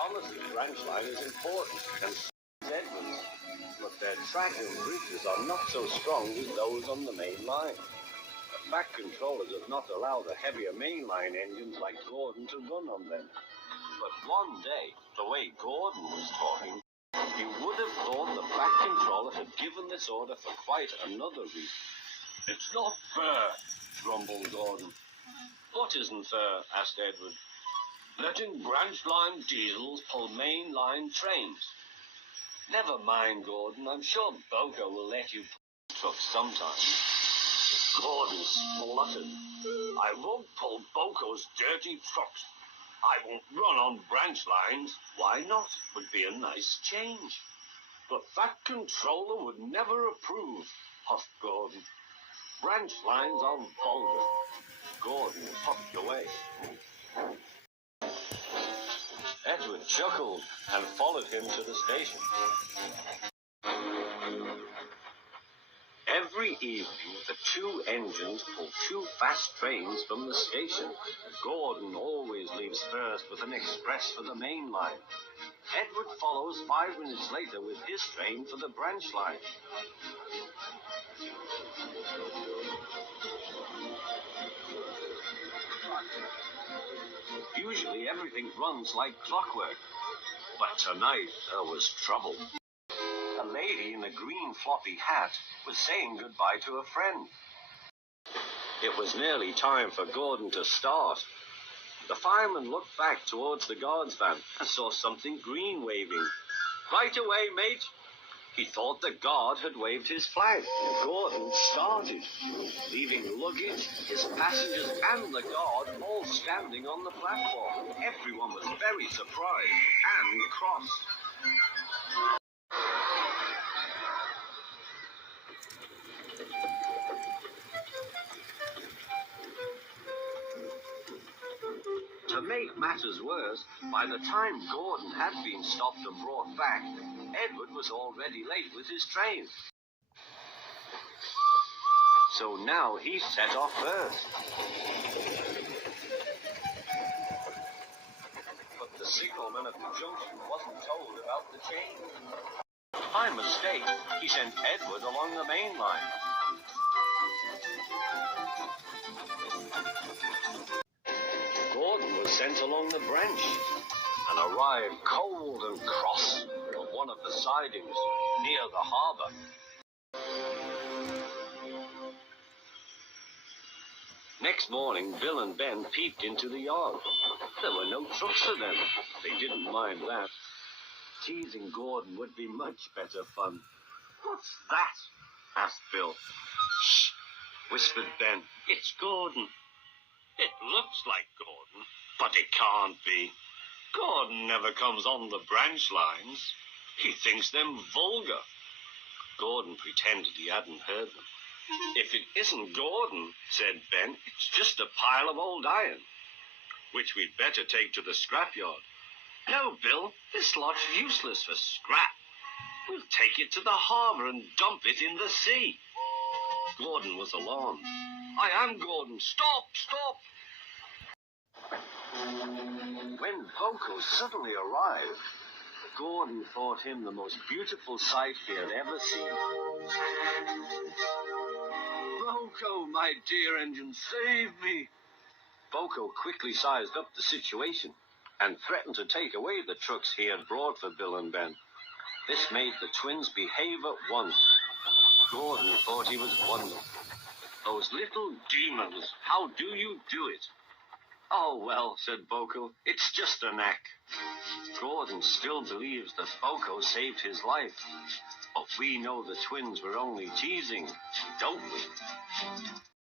Thomas's branch line is important, and so is Edward's, but their track and bridges are not so strong as those on the main line. The back controllers have not allowed the heavier mainline engines like Gordon to run on them. But one day, the way Gordon was talking, you would have thought the back controller had given this order for quite another reason. It's not fair, grumbled Gordon. What isn't fair? Asked Edward. Letting branch line diesels pull main line trains. Never mind, Gordon. I'm sure Boco will let you pull trucks sometime. Gordon spluttered. I won't pull Boco's dirty trucks. I won't run on branch lines. Why not? Would be a nice change. The fat controller would never approve, huffed Gordon. Branch lines are vulgar. Gordon puffed away. Edward chuckled and followed him to the station. Every evening, the two engines pull two fast trains from the station. Gordon always leaves first with an express for the main line. Edward follows 5 minutes later with his train for the branch line. Usually everything runs like clockwork, but tonight there was trouble. A lady in a green floppy hat was saying goodbye to a friend. It was nearly time for Gordon to start. The fireman looked back towards the guard's van and saw something green waving. Right away, mate. He thought the guard had waved his flag. Gordon started, leaving luggage, his passengers and the guard all standing on the platform. Everyone was very surprised and cross. To make matters worse, by the time Gordon had been stopped and brought back, Edward was already late with his train. So now he set off first. But the signalman at the junction wasn't told about the change. By mistake, he sent Edward along the main line. Gordon was sent along the branch and arrived cold and cross on one of the sidings near the harbour. Next morning, Bill and Ben peeped into the yard. There were no trucks for them. They didn't mind that. Teasing Gordon would be much better fun. What's that? Asked Bill. Shh, whispered Ben. It's Gordon. It looks like Gordon, but it can't be. Gordon never comes on the branch lines. He thinks them vulgar. Gordon pretended he hadn't heard them. If it isn't Gordon, said Ben, it's just a pile of old iron, which we'd better take to the scrapyard. No, Bill, this lot's useless for scrap. We'll take it to the harbour and dump it in the sea. Gordon was alarmed. I am Gordon. Stop, stop. When Boco suddenly arrived, Gordon thought him the most beautiful sight he had ever seen. Boco, my dear engine, save me. Boco quickly sized up the situation and threatened to take away the trucks he had brought for Bill and Ben. This made the twins behave at once. Gordon thought he was wonderful. Those little demons, how do you do it? Oh, well, said Boco, it's just a knack. Gordon still believes that Boco saved his life. But we know the twins were only teasing, don't we?